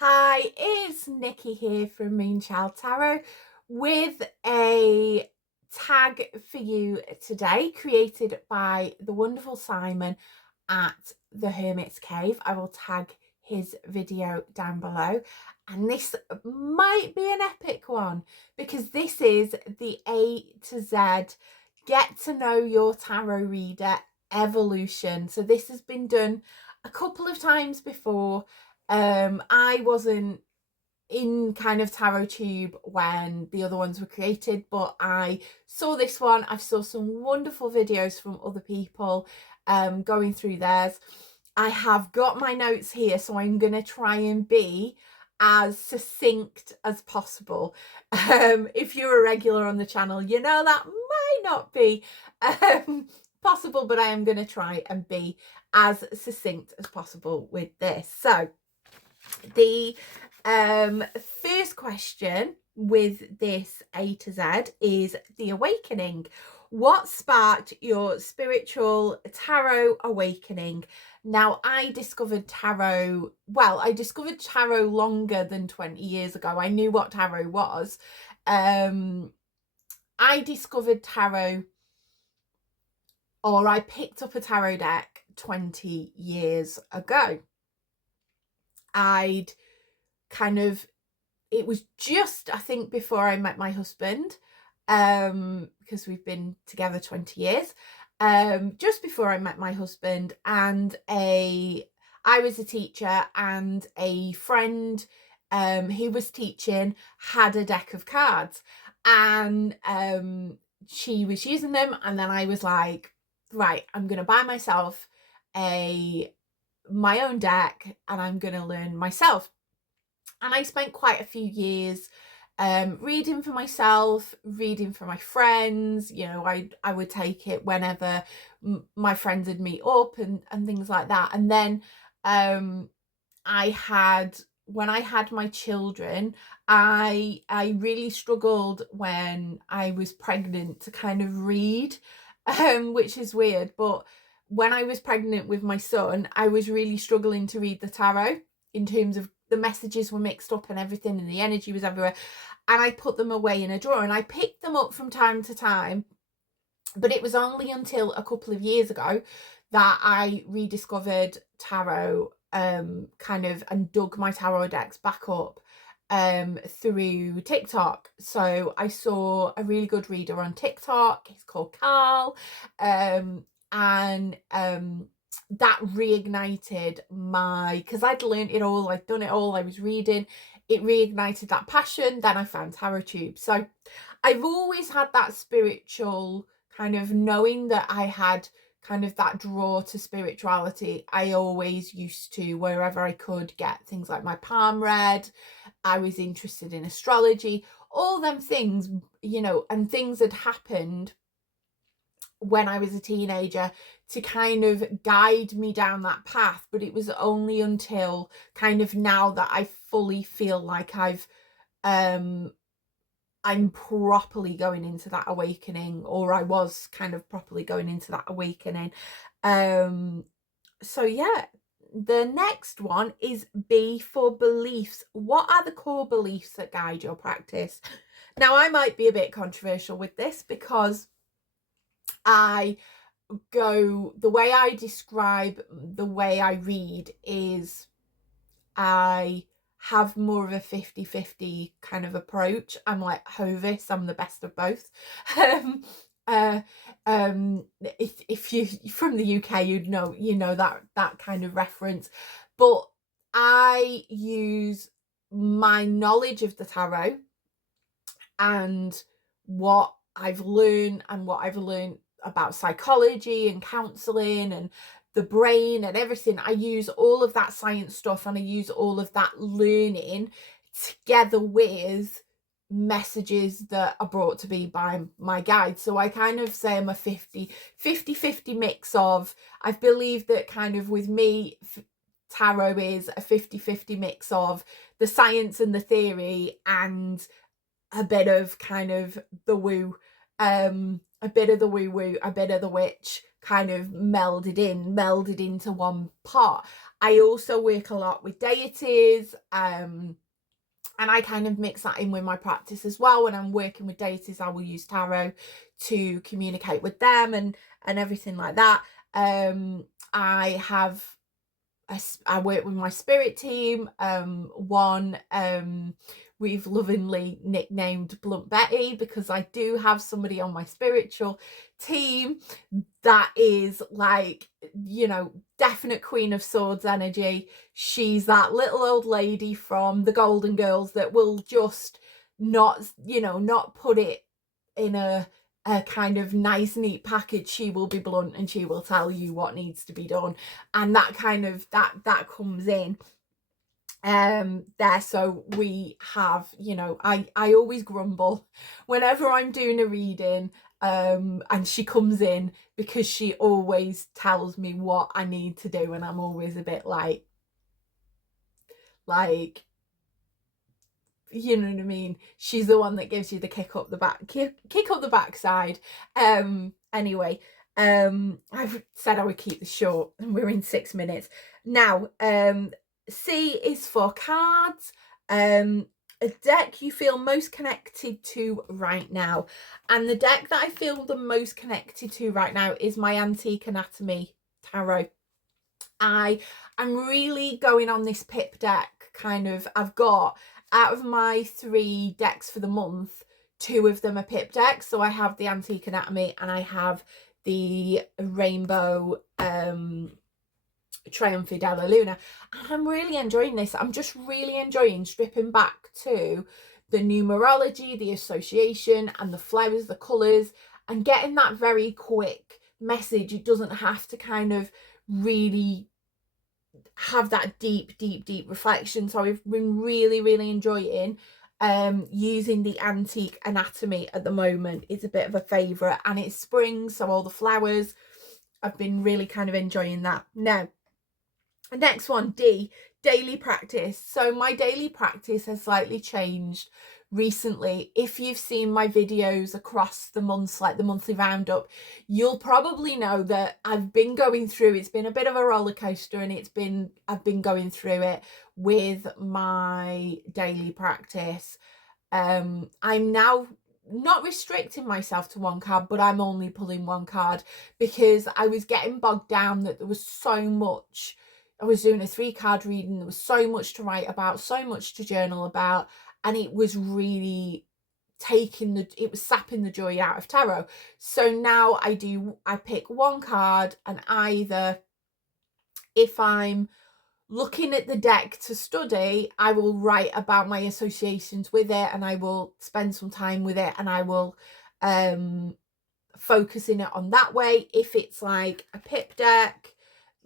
Hi, it's Nikki here from Moonchild Tarot with a tag for you today created by the wonderful Simon at the Hermit's Cave. I will tag his video down below, and this might be an epic one because this is the A to Z get to know your tarot reader evolution. So this has been done a couple of times before. I wasn't in kind of tarot tube when the other ones were created, but I saw this one. I saw some wonderful videos from other people going through theirs. I have got my notes here, so I'm going to try and be as succinct as possible. If you're a regular on the channel, you know that might not be possible, but I am going to try and be as succinct as possible with this. So the first question with this A to Z is the awakening. What sparked your spiritual tarot awakening? Now, I discovered tarot longer than 20 years ago. I knew what tarot was. I discovered tarot, or I picked up a tarot deck 20 years ago. It was just, I think, before I met my husband, because we've been together 20 years, just before I met my husband, and I was a teacher, and a friend he was teaching had a deck of cards, and she was using them, and then I was like, right, I'm gonna buy myself my own deck and I'm gonna learn myself. And I spent quite a few years reading for myself, reading for my friends. You know, I would take it whenever my friends would meet up and things like that. And then when I had my children, I really struggled when I was pregnant to kind of read, which is weird. But when I was pregnant with my son, I was really struggling to read the tarot, in terms of the messages were mixed up and everything, and the energy was everywhere. And I put them away in a drawer, and I picked them up from time to time. But it was only until a couple of years ago that I rediscovered tarot, and dug my tarot decks back up through TikTok. So I saw a really good reader on TikTok. He's called Carl. That reignited because I'd learned it all, I'd done it all, I was reading. It reignited that passion. Then I found tarot tube. So I've always had that spiritual kind of knowing that I had kind of that draw to spirituality. I always used to, wherever I could, get things like my palm read. I was interested in astrology, all them things, you know, and things had happened when I was a teenager to kind of guide me down that path. But it was only until kind of now that I fully feel like I'm properly going into that awakening, or I was kind of properly going into that awakening. So yeah, the next one is B for beliefs. What are the core beliefs that guide your practice? Now, I might be a bit controversial with this because the way I describe the way I read is I have more of a 50-50 kind of approach. I'm like Hovis, I'm the best of both. If you from the UK, you know that kind of reference. But I use my knowledge of the tarot and what I've learned about psychology and counseling and the brain and everything. I use all of that science stuff, and I use all of that learning together with messages that are brought to me by my guide. So I kind of say I'm a 50-50 mix of, I believe that kind of with me, tarot is a 50-50 mix of the science and the theory, and a bit of kind of the woo, a bit of the woo-woo, a bit of the witch kind of melded into one pot. I also work a lot with deities, and I kind of mix that in with my practice as well. When I'm working with deities, I will use tarot to communicate with them and everything like that. I work with my spirit team. One we've lovingly nicknamed Blunt Betty, because I do have somebody on my spiritual team that is like, you know, definite Queen of Swords energy. She's that little old lady from the Golden Girls that will just not, you know, not put it in a kind of nice neat package. She will be blunt and she will tell you what needs to be done, and that kind of that comes in there. So we have, you know, I always grumble whenever I'm doing a reading, and she comes in, because she always tells me what I need to do, and I'm always a bit like you know what I mean, she's the one that gives you the kick up the backside. Anyway, I've said I would keep this short, and we're in 6 minutes now. C is for cards. A deck you feel most connected to right now, and the deck that I feel the most connected to right now is my Antique Anatomy tarot. I'm really going on this pip deck kind of. I've got, out of my 3 decks for the month, 2 of them are pip decks. So I have the Antique Anatomy and I have the Rainbow Triumph Della Luna, and I'm really enjoying this. I'm just really enjoying stripping back to the numerology, the association, and the flowers, the colours, and getting that very quick message. It doesn't have to kind of really have that deep reflection. So I've been really enjoying using the Antique Anatomy at the moment. It's a bit of a favourite, and it's spring, so all the flowers, I've been really kind of enjoying that. Now, the next one, D, daily practice. So my daily practice has slightly changed recently. If you've seen my videos across the months, like the monthly roundup, you'll probably know that I've been going through, it's been a bit of a roller coaster, and I've been going through it with my daily practice. I'm now not restricting myself to 1 card, but I'm only pulling 1 card, because I was getting bogged down that there was so much. I was doing a 3-card reading, there was so much to write about, so much to journal about, and it was really it was sapping the joy out of tarot. So now I pick 1 card, and either, if I'm looking at the deck to study, I will write about my associations with it, and I will spend some time with it, and I will focus in it on that way. If it's like a pip deck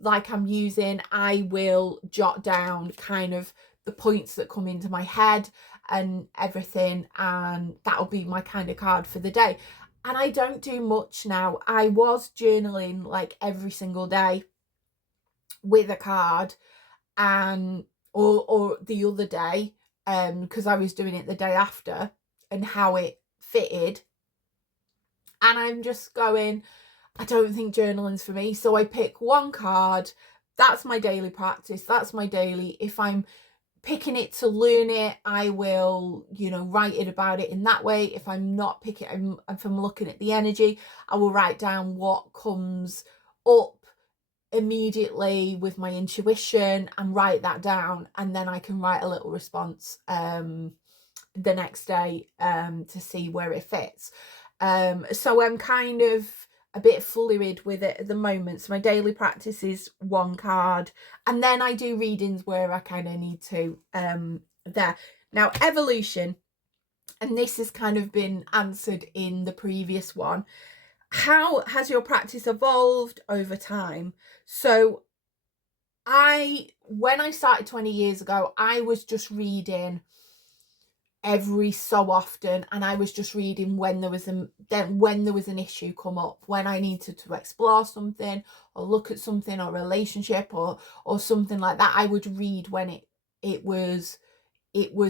like I'm using, I will jot down kind of the points that come into my head and everything, and that'll be my kind of card for the day. And I don't do much now. I was journaling like every single day with a card, and or the other day, because I was doing it the day after, and how it fitted. And I'm just going, I don't think journaling's for me. So I pick 1 card. That's my daily practice. That's my daily. If I'm picking it to learn it, I will, you know, write it about it in that way. If I'm not picking, if I'm looking at the energy, I will write down what comes up immediately with my intuition and write that down, and then I can write a little response the next day to see where it fits. So I'm kind of a bit fluid with it at the moment. So my daily practice is 1 card, and then I do readings where I kind of need to there. Now, evolution, and this has kind of been answered in the previous one. How has your practice evolved over time? So when I started 20 years ago, I was just reading every so often, and I was just reading when there was an issue come up, when I needed to explore something or look at something, or relationship or something like that. I would read when it was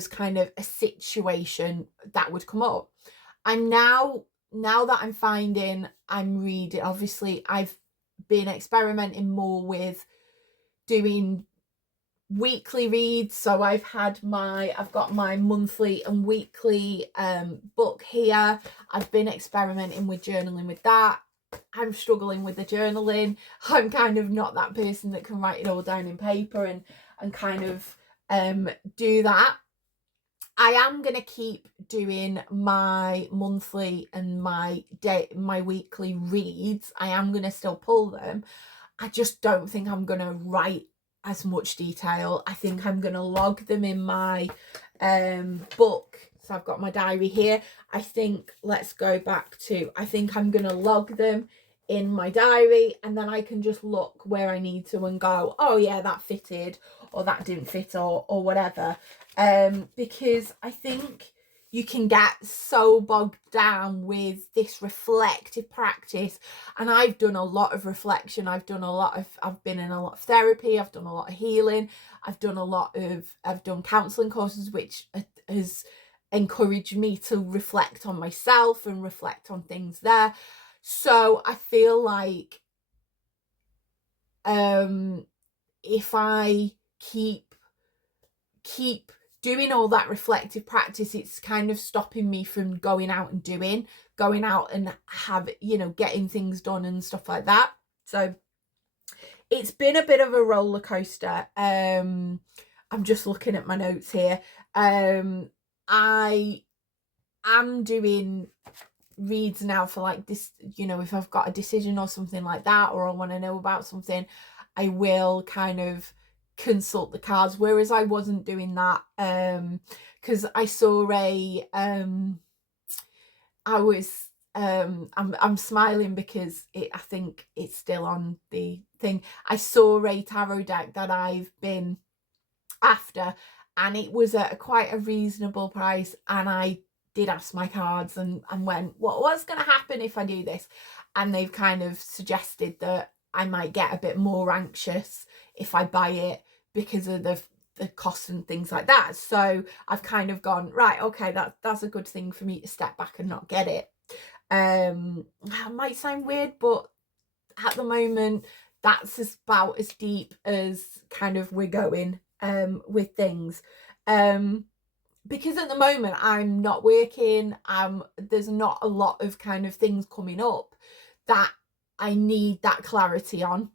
kind of a situation that would come up. I'm now that I'm finding I'm reading, obviously I've been experimenting more with doing weekly reads. So I've got my monthly and weekly book here. I've been experimenting with journaling with that. I'm struggling with the journaling. I'm kind of not that person that can write it all down in paper and kind of do that. I am going to keep doing my monthly and my weekly reads. I am going to still pull them. I just don't think I'm going to write as much detail. I think I'm going to log them in my book. So I've got my diary here. I think I'm going to log them in my diary, and then I can just look where I need to and go, oh yeah, that fitted, or that didn't fit, or whatever. Because I think you can get so bogged down with this reflective practice. And I've done a lot of reflection. I've been in a lot of therapy. I've done a lot of healing. I've done counselling courses, which has encouraged me to reflect on myself and reflect on things there. So I feel like if I keep doing all that reflective practice, it's kind of stopping me from going out and getting things done and stuff like that. So it's been a bit of a roller coaster. I'm just looking at my notes here. I am doing reads now for like this, if I've got a decision or something like that, or I want to know about something, I will kind of consult the cards, whereas I wasn't doing that because I saw I'm smiling because I think it's still on the thing. I saw a tarot deck that I've been after, and it was at quite a reasonable price, and I did ask my cards and went, what's going to happen if I do this? And they've kind of suggested that I might get a bit more anxious if I buy it because of the costs and things like that. So I've kind of gone, right, okay, that's a good thing for me to step back and not get it. That might sound weird, but at the moment, that's about as deep as kind of we're going with things. Because at the moment I'm not working, there's not a lot of kind of things coming up that I need that clarity on.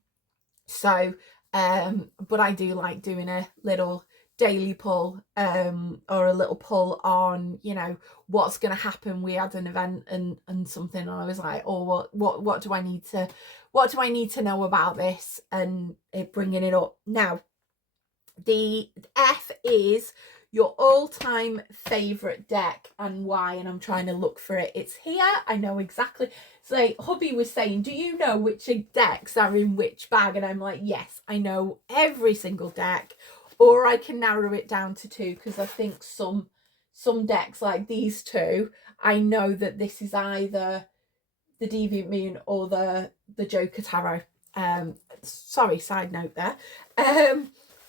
So but I do like doing a little daily pull or a little pull on, what's going to happen. We had an event and something, and I was like, oh, what do I need to know about this, and bringing it up. Now the F is your all-time favorite deck and why, and I'm trying to look for it. It's here. I know exactly. So hubby was saying, do you know which decks are in which bag? And I'm like, yes, I know every single deck, or I can narrow it down to two, because I think some decks like these two, I know that this is either the Deviant Moon or the Joker Tarot. Sorry, side note there.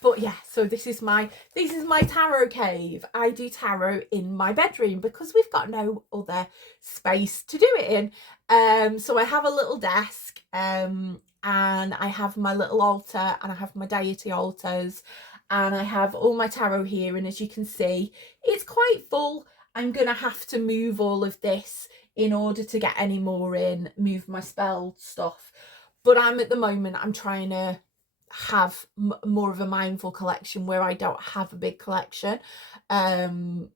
But yeah, so this is my tarot cave. I do tarot in my bedroom because we've got no other space to do it in. So I have a little desk, and I have my little altar, and I have my deity altars, and I have all my tarot here. And as you can see, it's quite full. I'm gonna have to move all of this in order to get any more in, move my spell stuff. But at the moment, I'm trying to have more of a mindful collection where I don't have a big collection. At one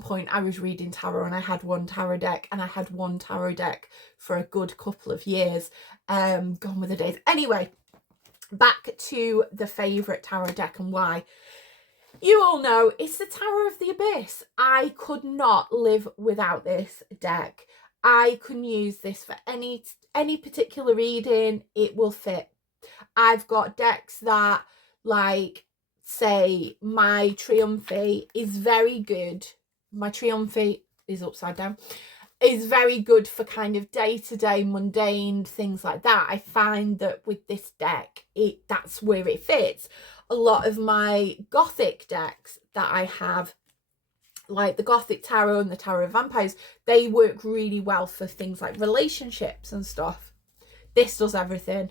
point I was reading tarot and I had one tarot deck, and I had one tarot deck for a good couple of years. Gone with the days. Anyway, back to the favorite tarot deck and why. You all know it's the Tower of the Abyss. I could not live without this deck. I can use this for any particular reading. It will fit. I've got decks that, like, say, my Triumphi is very good. My Triumphi is upside down. Is very good for kind of day-to-day mundane things like that. I find that with this deck, that's where it fits. A lot of my Gothic decks that I have, like the Gothic Tarot and the Tarot of Vampires, they work really well for things like relationships and stuff. This does everything.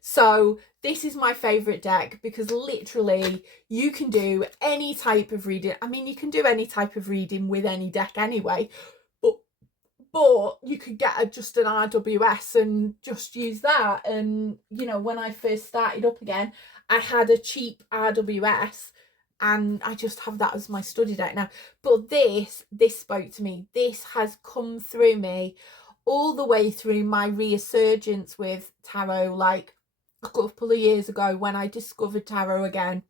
So this is my favorite deck because literally you can do any type of reading. I mean, you can do any type of reading with any deck anyway, but you could get just an RWS and just use that. And you know, when I first started up again, I had a cheap RWS and I just have that as my study deck now. But this spoke to me. This has come through me all the way through my resurgence with tarot, like a couple of years ago when I discovered tarot again.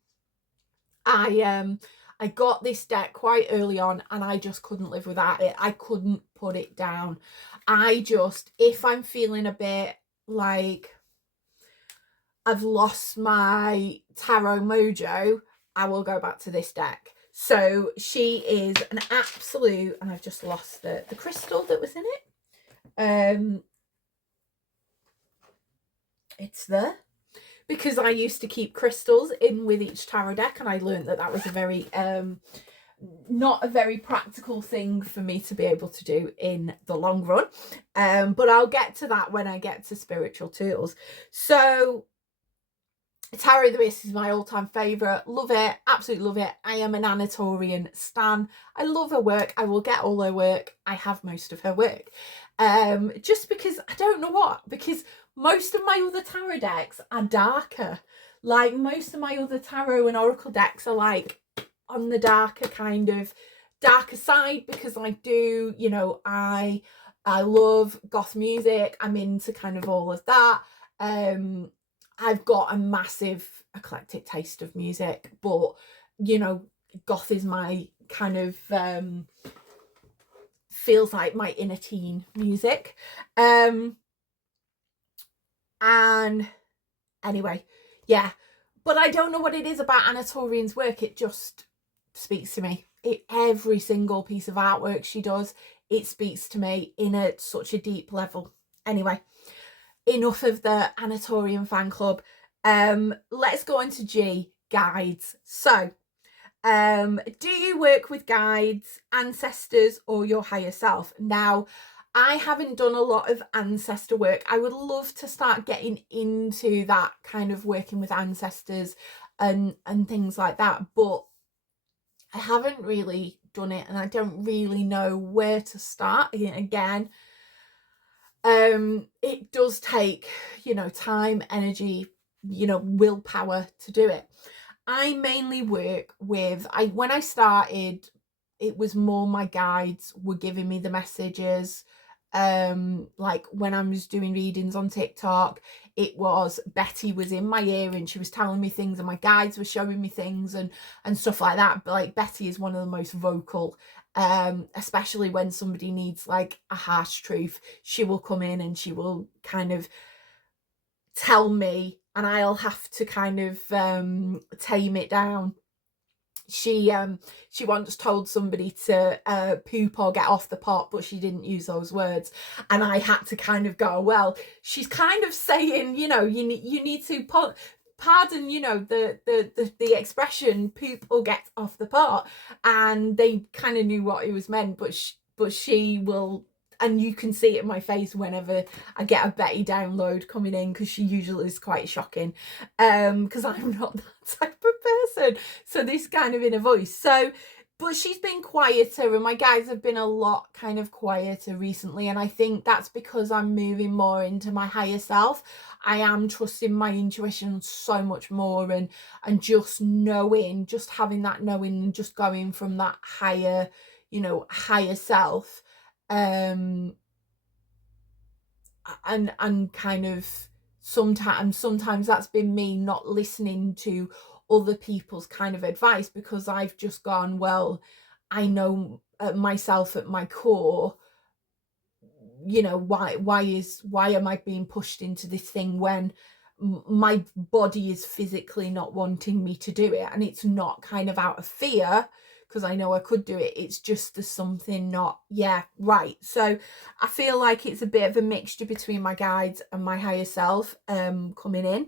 I got this deck quite early on and I just couldn't live without it. I couldn't put it down. If I'm feeling a bit like I've lost my tarot mojo, I will go back to this deck. So she is an absolute, and I've just lost the crystal that was in it. It's there because I used to keep crystals in with each tarot deck, and I learned that was a very not a very practical thing for me to be able to do in the long run. But I'll get to that when I get to spiritual tools. So Tarot the Mist is my all-time favourite. Love it. Absolutely love it. I am an Anatorian stan. I love her work. I will get all her work. I have most of her work. Just because, I don't know what, because most of my other tarot decks are darker. Like, most of my other tarot and oracle decks are like on the darker side, because I do, you know, I love goth music. I'm into kind of all of that. I've got a massive eclectic taste of music, but you know, goth is my kind of feels like my inner teen music. And anyway, yeah, but I don't know what it is about Anatorian's work. It just speaks to me. Every single piece of artwork she does, it speaks to me in such a deep level. Anyway, enough of the Anatorian fan club. Let's go on to G, guides. So, do you work with guides, ancestors, or your higher self? Now, I haven't done a lot of ancestor work. I would love to start getting into that kind of working with ancestors and things like that, but I haven't really done it and I don't really know where to start. Again, it does take, you know, time, energy, you know, willpower to do it. I mainly work with, when I started, it was more my guides were giving me the messages. Like when I was doing readings on TikTok, it was Betty was in my ear and she was telling me things and my guides were showing me things and stuff like that. But like Betty is one of the most vocal, especially when somebody needs like a harsh truth. She will come in and she will kind of tell me and I'll have to kind of tame it down. She once told somebody to poop or get off the pot, but she didn't use those words, and I had to kind of go, well, she's kind of saying, you know, you need to pardon, you know, the expression poop or get off the pot, and they kind of knew what it was meant, but she will. And you can see it in my face whenever I get a Betty download coming in, because she usually is quite shocking, because I'm not that type of person. So this kind of inner voice. So, but she's been quieter and my guides have been a lot kind of quieter recently. And I think that's because I'm moving more into my higher self. I am trusting my intuition so much more and just knowing, just having that knowing and just going from that higher, you know, higher self. And kind of sometimes that's been me not listening to other people's kind of advice, because I've just gone, well, I know myself at my core, you know, why am I being pushed into this thing when my body is physically not wanting me to do it? And it's not kind of out of fear, because I know I could do it. It's just there's something not, yeah, right. So I feel like it's a bit of a mixture between my guides and my higher self coming in.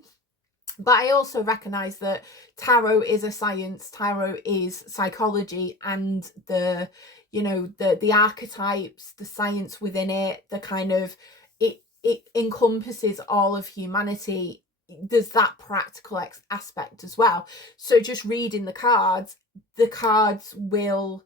But I also recognize that tarot is a science, tarot is psychology, and the, you know, the archetypes, the science within it, the kind of, it encompasses all of humanity. There's that practical aspect as well. So just reading the cards will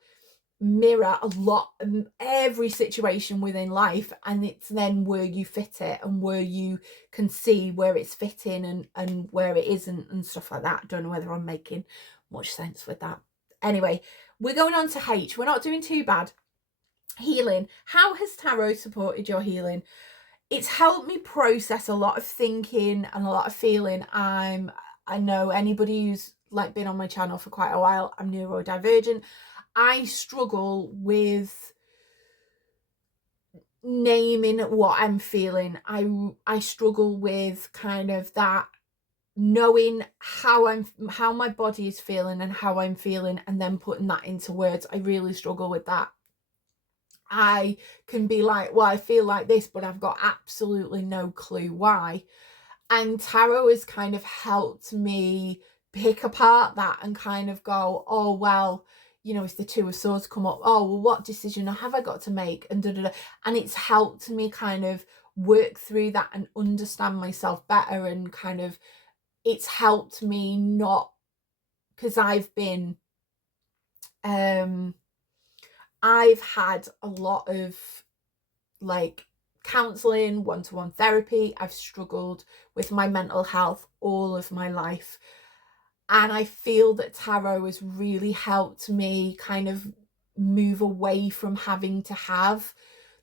mirror a lot, every situation within life, and it's then where you fit it and where you can see where it's fitting and where it isn't and stuff like that. I don't know whether I'm making much sense with that. Anyway, we're going on to H. We're not doing too bad. Healing. How has tarot supported your healing? It's helped me process a lot of thinking and a lot of feeling. I know anybody who's like been on my channel for quite a while, I'm neurodivergent. I struggle with naming what I'm feeling. I struggle with kind of that, knowing how my body is feeling and how I'm feeling, and then putting that into words. I really struggle with that. I can be like, well, I feel like this, but I've got absolutely no clue why. And tarot has kind of helped me pick apart that and kind of go, oh, well, you know, if the Two of Swords come up, oh, well, what decision have I got to make? And And it's helped me kind of work through that and understand myself better, and kind of, it's helped me not, because I've been, I've had a lot of like counseling, one-to-one therapy. I've struggled with my mental health all of my life. And I feel that tarot has really helped me kind of move away from having to have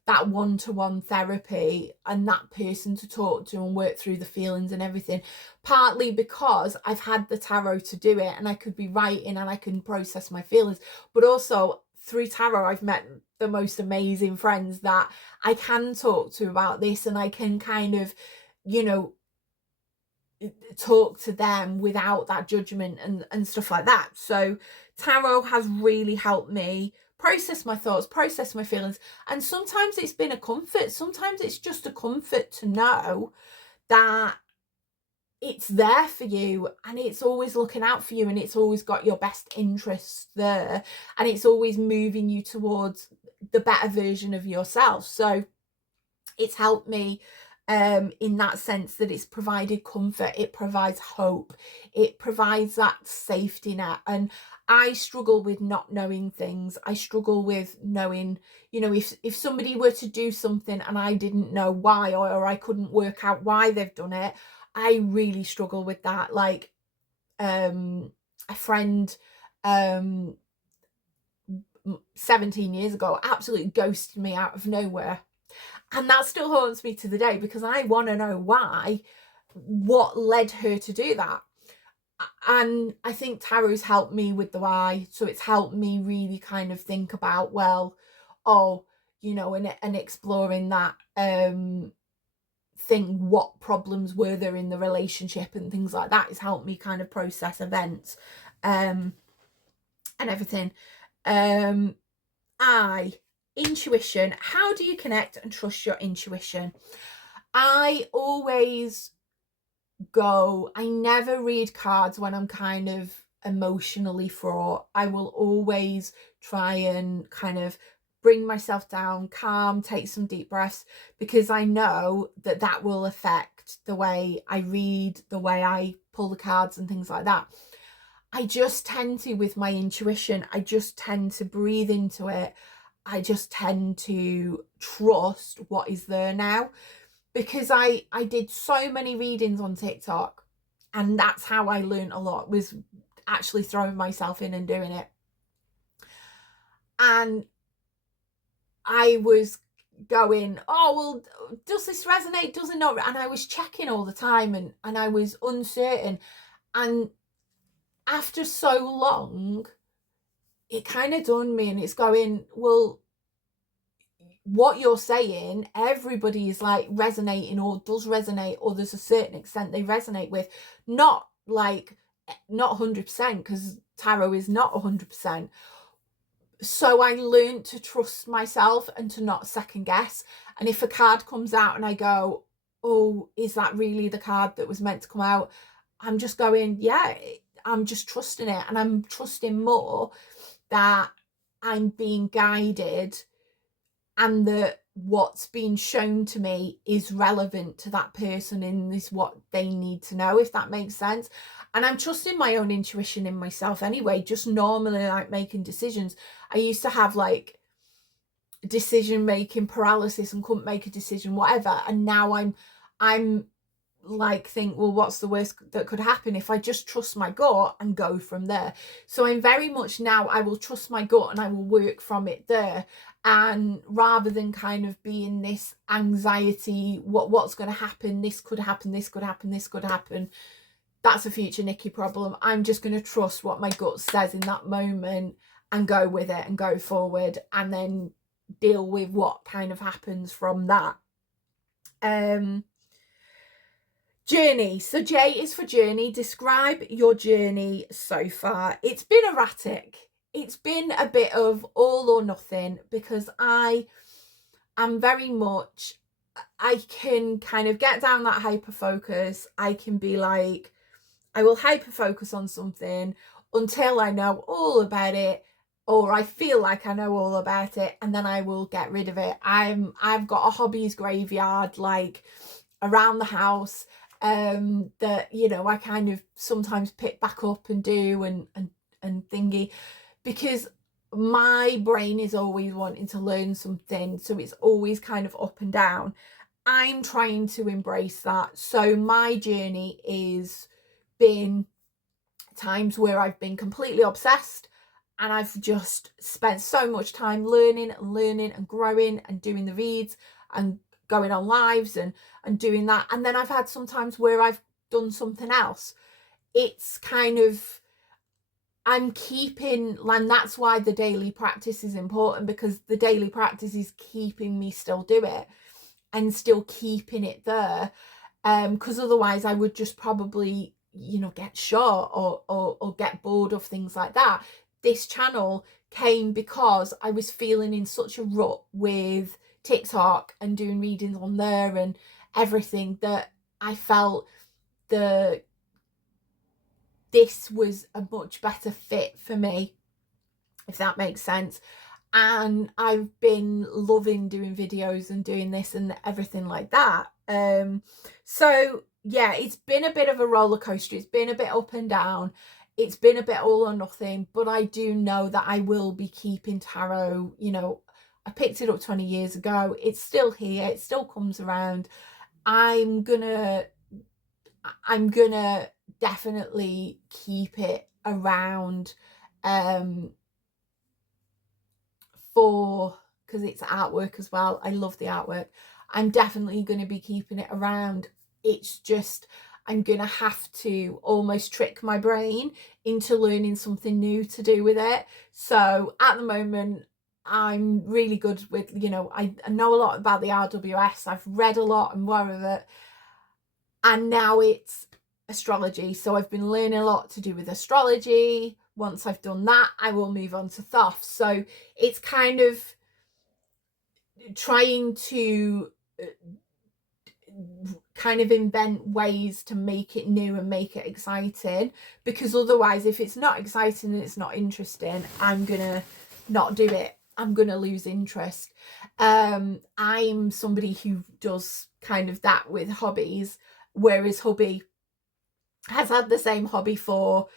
that one-to-one therapy and that person to talk to and work through the feelings and everything. Partly because I've had the tarot to do it, and I could be writing and I can process my feelings. But also through tarot, I've met the most amazing friends that I can talk to about this, and I can kind of, you know, talk to them without that judgment and stuff like that. So tarot has really helped me process my thoughts, process my feelings. And sometimes it's been a comfort. Sometimes it's just a comfort to know that it's there for you, and it's always looking out for you, and it's always got your best interests there, and it's always moving you towards the better version of yourself. So it's helped me in that sense, that it's provided comfort, it provides hope, it provides that safety net. And I struggle with not knowing things. I struggle with knowing, you know, if somebody were to do something and I didn't know why, or I couldn't work out why they've done it, I really struggle with that. Like a friend 17 years ago absolutely ghosted me out of nowhere. And that still haunts me to the day, because I want to know why, what led her to do that. And I think tarot's helped me with the why. So it's helped me really kind of think about, well, oh, you know, and exploring that thing, what problems were there in the relationship and things like that. Has helped me kind of process events and everything. Intuition. How do you connect and trust your intuition? I always I never read cards when I'm kind of emotionally fraught. I will always try and kind of bring myself down, calm, take some deep breaths, because I know that that will affect the way I read, the way I pull the cards and things like that. I just tend to, with my intuition, I just tend to breathe into it. I just tend to trust what is there now, because I did so many readings on TikTok, and that's how I learned a lot, was actually throwing myself in and doing it. And I was going, oh, well, does this resonate? Does it not? And I was checking all the time, and I was uncertain. And after so long, it kind of dawned me, and it's going, well, what you're saying, everybody is like resonating, or does resonate, or there's a certain extent they resonate with. Not 100%, because tarot is not 100%. So I learned to trust myself and to not second guess. And if a card comes out and I go, oh, is that really the card that was meant to come out? I'm just going, yeah, I'm just trusting it. And I'm trusting more that I'm being guided, and that what's being shown to me is relevant to that person and is what they need to know, if that makes sense. And I'm trusting my own intuition in myself anyway, just normally like making decisions. I used to have like decision making paralysis and couldn't make a decision, whatever. And now I'm like think, well, what's the worst that could happen if I just trust my gut and go from there? So I'm very much now, I will trust my gut and I will work from it there. And rather than kind of being this anxiety, what's going to happen, this could happen, this could happen, this could happen, that's a future Nikki problem. I'm just going to trust what my gut says in that moment and go with it and go forward, and then deal with what kind of happens from that. Journey. So J is for journey. Describe your journey so far. It's been erratic. It's been a bit of all or nothing, because I am very much, I can kind of get down that hyper focus. I can be like, I will hyper focus on something until I know all about it, or I feel like I know all about it, and then I will get rid of it. I've got a hobbies graveyard like around the house, that, you know, I kind of sometimes pick back up and do and thingy, because my brain is always wanting to learn something, so it's always kind of up and down. I'm trying to embrace that. So my journey is been times where I've been completely obsessed and I've just spent so much time learning and growing and doing the reads and going on lives and doing that. And then I've had some times where I've done something else. It's kind of, I'm keeping, and that's why the daily practice is important, because the daily practice is keeping me still do it and still keeping it there. Because otherwise I would just probably, you know, get short or get bored of things like that. This channel came because I was feeling in such a rut with TikTok and doing readings on there and everything, that I felt this was a much better fit for me, if that makes sense. And I've been loving doing videos and doing this and everything like that. So yeah, it's been a bit of a roller coaster. It's been a bit up and down. It's been a bit all or nothing, but I do know that I will be keeping tarot. You know, I picked it up 20 years ago. It's still here. It still comes around. I'm gonna definitely keep it around, because it's artwork as well. I love the artwork. I'm definitely going to be keeping it around. It's just, I'm going to have to almost trick my brain into learning something new to do with it. So at the moment, I'm really good with, you know, I know a lot about the RWS. I've read a lot and more of it. And now it's astrology. So I've been learning a lot to do with astrology. Once I've done that, I will move on to Thoth. So it's kind of trying to kind of invent ways to make it new and make it exciting, because otherwise, if it's not exciting and it's not interesting, I'm gonna not do it. I'm gonna lose interest. I'm somebody who does kind of that with hobbies, whereas hubby has had the same hobby for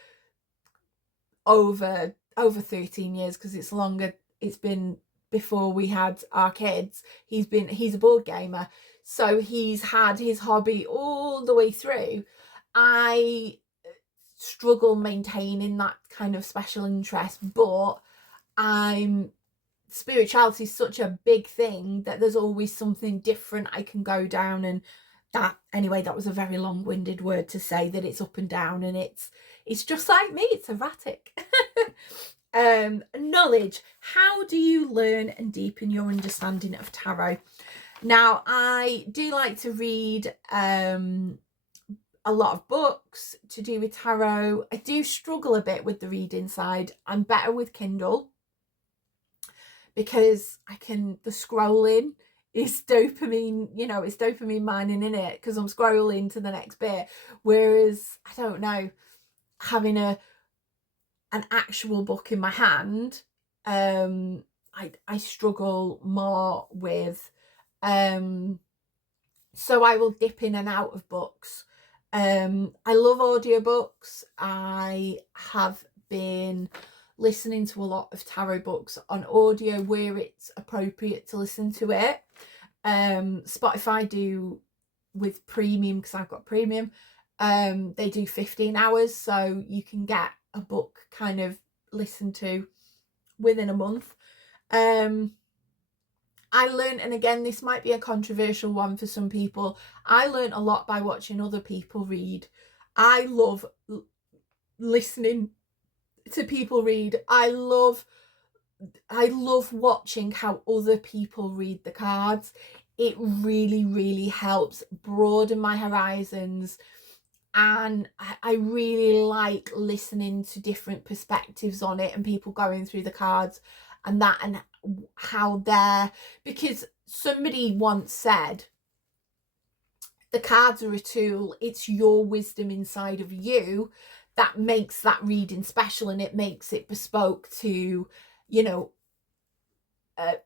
over 13 years, because it's longer. It's been before we had our kids. He's a board gamer, so he's had his hobby all the way through. I struggle maintaining that kind of special interest, but spirituality is such a big thing that there's always something different I can go down. And that, anyway, that was a very long-winded word to say that it's up and down, and it's just like me, it's erratic. Knowledge. How do you learn and deepen your understanding of tarot? Now, I do like to read a lot of books to do with tarot. I do struggle a bit with the reading side. I'm better with Kindle, because the scrolling is dopamine, you know, it's dopamine mining in it, because I'm scrolling to the next bit. Whereas, I don't know, having an actual book in my hand, I struggle more with So I will dip in and out of books. I love audiobooks. I have been listening to a lot of tarot books on audio where it's appropriate to listen to it. Spotify do with premium, because I've got premium, they do 15 hours, so you can get a book kind of listened to within a month. I learned, and again, this might be a controversial one for some people, I learned a lot by watching other people read. I love listening to people read. I love watching how other people read the cards. It really, really helps broaden my horizons. And I really like listening to different perspectives on it and people going through the cards and that, and how they're, because somebody once said, the cards are a tool, it's your wisdom inside of you that makes that reading special, and it makes it bespoke to, you know,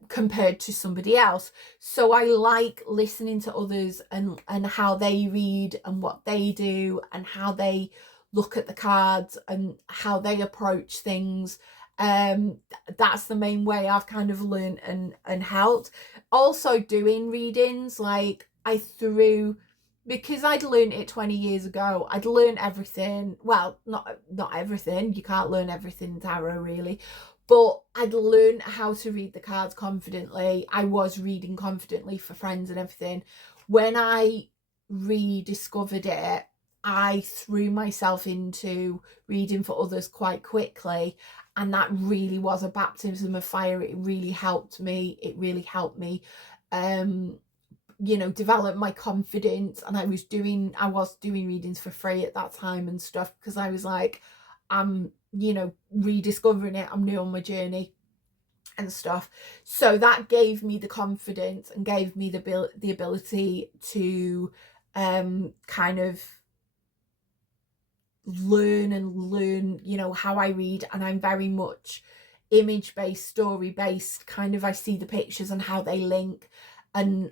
compared to somebody else. So I like listening to others and how they read and what they do and how they look at the cards and how they approach things. That's the main way I've kind of learned and helped. Also doing readings, like because I'd learned it 20 years ago, I'd learned everything. Well, not everything, you can't learn everything in tarot really, but I'd learned how to read the cards confidently. I was reading confidently for friends and everything. When I rediscovered it, I threw myself into reading for others quite quickly, and that really was a baptism of fire. It really helped me. It really helped me develop my confidence. And I was doing readings for free at that time and stuff, because I was like, I'm rediscovering it, I'm new on my journey and stuff. So that gave me the confidence and gave me the ability to kind of learn how I read. And I'm very much image-based, story-based, kind of, I see the pictures and how they link, and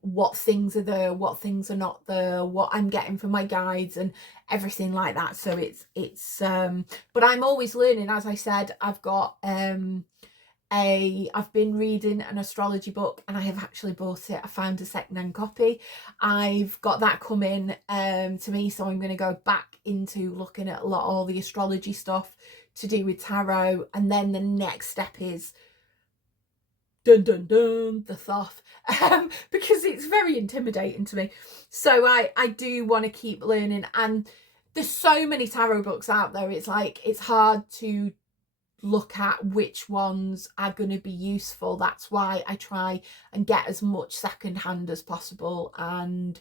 what things are there, what things are not there, what I'm getting from my guides and everything like that. So it's but I'm always learning. As I said, I've got I've been reading an astrology book, and I have actually bought it. I found a second-hand copy. I've got that coming to me, so I'm going to go back into looking at all the astrology stuff to do with tarot. And then the next step is dun dun dun, the Thoth, because it's very intimidating to me. So I do want to keep learning, and there's so many tarot books out there. It's like, it's hard to look at which ones are going to be useful. That's why I try and get as much secondhand as possible. And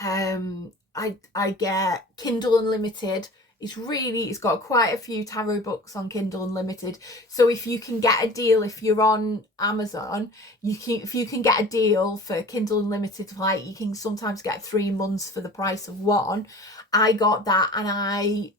I get Kindle Unlimited. It's got quite a few tarot books on Kindle Unlimited. So if you can get a deal, if you're on Amazon, if you can get a deal for Kindle Unlimited, like you can sometimes get 3 months for the price of one. I got that, and I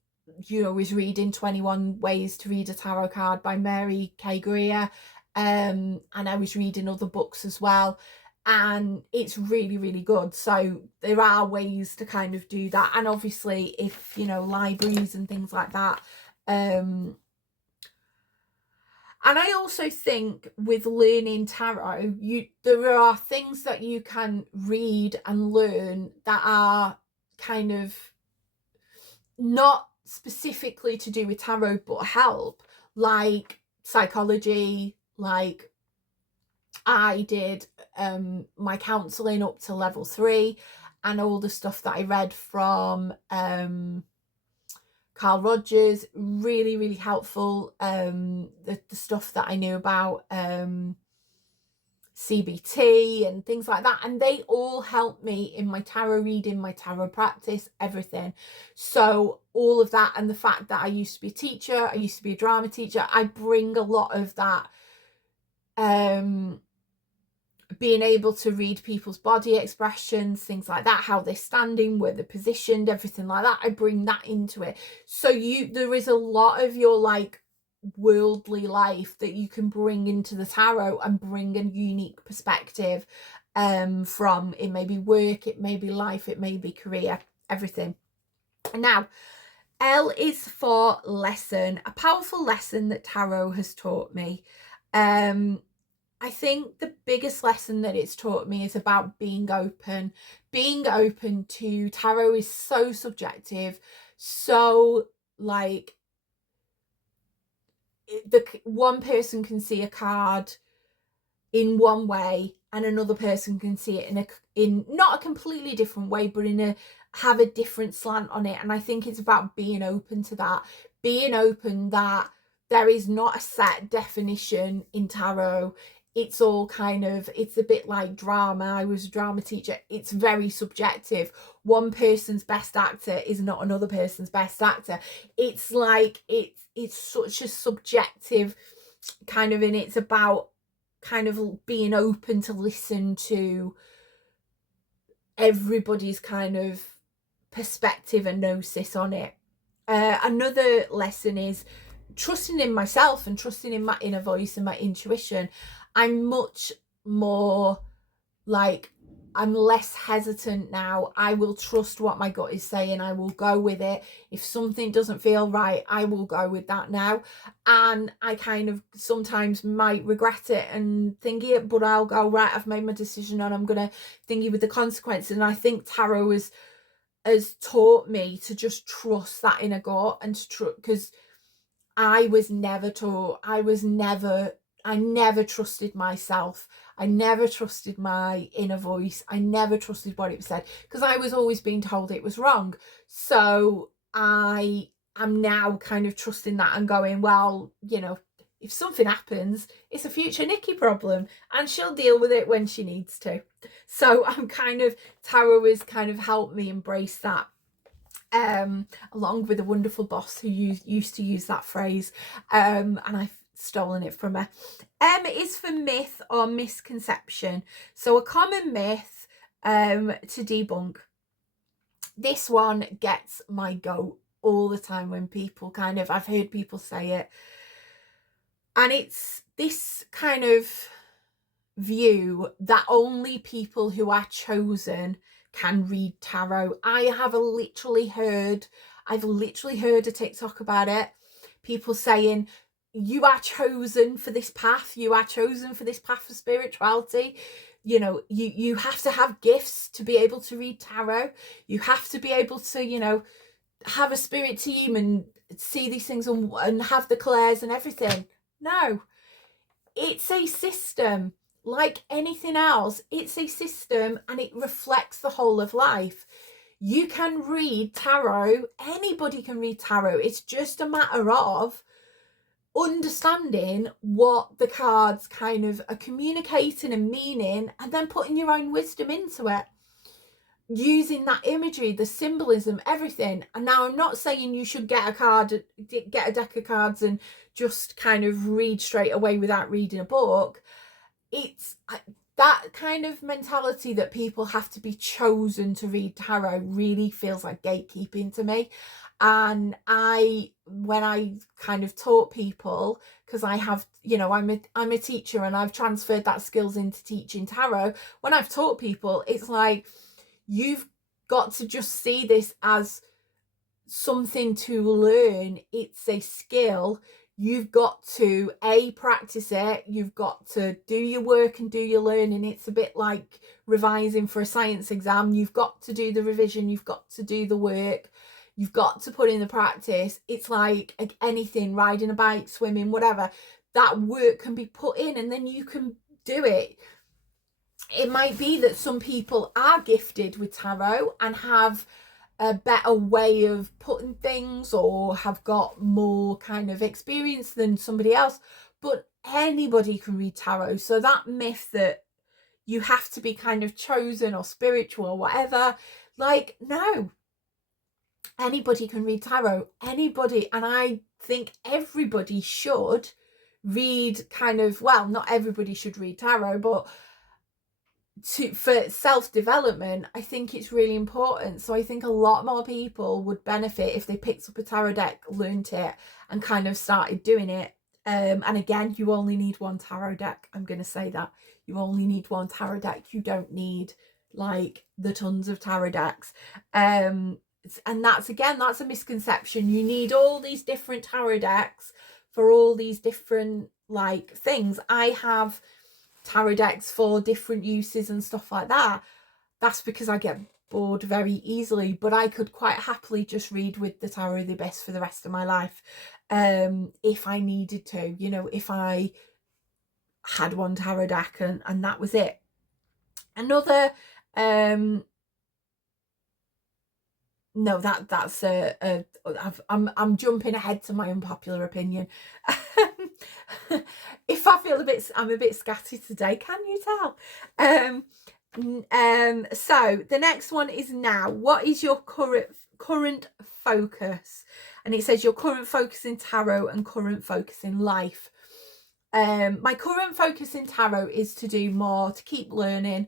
was reading 21 Ways to Read a Tarot Card by Mary K. Greer, and I was reading other books as well, and it's really, really good. So there are ways to kind of do that. And obviously, if libraries and things like that, and I also think with learning tarot, there are things that you can read and learn that are kind of not specifically to do with tarot, but help, like psychology. Like I did my counselling up to level 3, and all the stuff that I read from Carl Rogers, really, really helpful. The stuff that I knew about CBT and things like that, and they all help me in my tarot reading, my tarot practice, everything. So all of that, and the fact that I used to be a teacher, I used to be a drama teacher, I bring a lot of that, being able to read people's body expressions, things like that, how they're standing, where they're positioned, everything like that, I bring that into it. So there is a lot of your like worldly life that you can bring into the tarot and bring a unique perspective from. It may be work, it may be life, it may be career, everything. Now, L is for lesson, a powerful lesson that tarot has taught me. I think the biggest lesson that it's taught me is about being open. Being open to tarot is so subjective, so like the one person can see a card in one way and another person can see it in not a completely different way, but have a different slant on it. And I think it's about being open to that, being open that there is not a set definition in tarot. It's all kind of, it's a bit like drama. I was a drama teacher. It's very subjective. One person's best actor is not another person's best actor. It's like, it's such a subjective kind of, and it's about kind of being open to listen to everybody's kind of perspective and gnosis on it. Another lesson is trusting in myself and trusting in my inner voice and my intuition. I'm much more like, I'm less hesitant now. I will trust what my gut is saying. I will go with it. If something doesn't feel right, I will go with that now. And I kind of sometimes might regret it and think it, but I'll go, right, I've made my decision and I'm going to think with the consequences. And I think tarot has taught me to just trust that inner gut and to trust, because I was never taught, I never trusted myself. I never trusted my inner voice. I never trusted what it said because I was always being told it was wrong. So I am now kind of trusting that and going, well, you know, if something happens, it's a future Nikki problem and she'll deal with it when she needs to. So I'm kind of, tarot has kind of helped me embrace that. Along with a wonderful boss who used to use that phrase, and I've stolen it from her. M is for myth or misconception. So a common myth to debunk. This one gets my goat all the time when people kind of, I've heard people say it, and it's this kind of view that only people who are chosen can read tarot. I've literally heard a TikTok about it. People saying, you are chosen for this path. You are chosen for this path of spirituality. You know, you have to have gifts to be able to read tarot. You have to be able to, you know, have a spirit team and see these things and have the clairs and everything. No, it's a system. Like anything else, it's a system and it reflects the whole of life. You can read tarot. Anybody can read tarot. It's just a matter of understanding what the cards kind of are communicating and meaning, and then putting your own wisdom into it, using that imagery, the symbolism, everything. And now I'm not saying you should get a deck of cards and just kind of read straight away without reading a book. It's that kind of mentality that people have to be chosen to read tarot really feels like gatekeeping to me. And when I kind of taught people, because I have, you know, I'm a teacher and I've transferred that skills into teaching tarot. When I've taught people, it's like, you've got to just see this as something to learn. It's a skill. You've got to practice it. You've got to do your work and do your learning. It's a bit like revising for a science exam. You've got to do the revision. You've got to do the work. You've got to put in the practice. It's like anything, riding a bike, swimming, whatever. That work can be put in and then you can do it. It might be that some people are gifted with tarot and have a better way of putting things or have got more kind of experience than somebody else, but anybody can read tarot. So that myth that you have to be kind of chosen or spiritual or whatever, like, no, anybody can read tarot, anybody. And I think everybody should read kind of, well, not everybody should read tarot, but for self-development, I think it's really important. So I think a lot more people would benefit if they picked up a tarot deck, learned it, and kind of started doing it. And again, you only need one tarot deck. I'm going to say that. You only need one tarot deck. You don't need like the tons of tarot decks. And that's a misconception. You need all these different tarot decks for all these different like things. I have tarot decks for different uses and stuff like that. That's because I get bored very easily, but I could quite happily just read with the Tarot of the Abyss for the rest of my life, if I needed to, you know, if I had one tarot deck and that was it. Another no, that's I'm jumping ahead to my unpopular opinion. If I feel I'm a bit scatty today, can you tell? So the next one is now. What is your current focus? And it says your current focus in tarot and current focus in life. My current focus in tarot is to do more, to keep learning,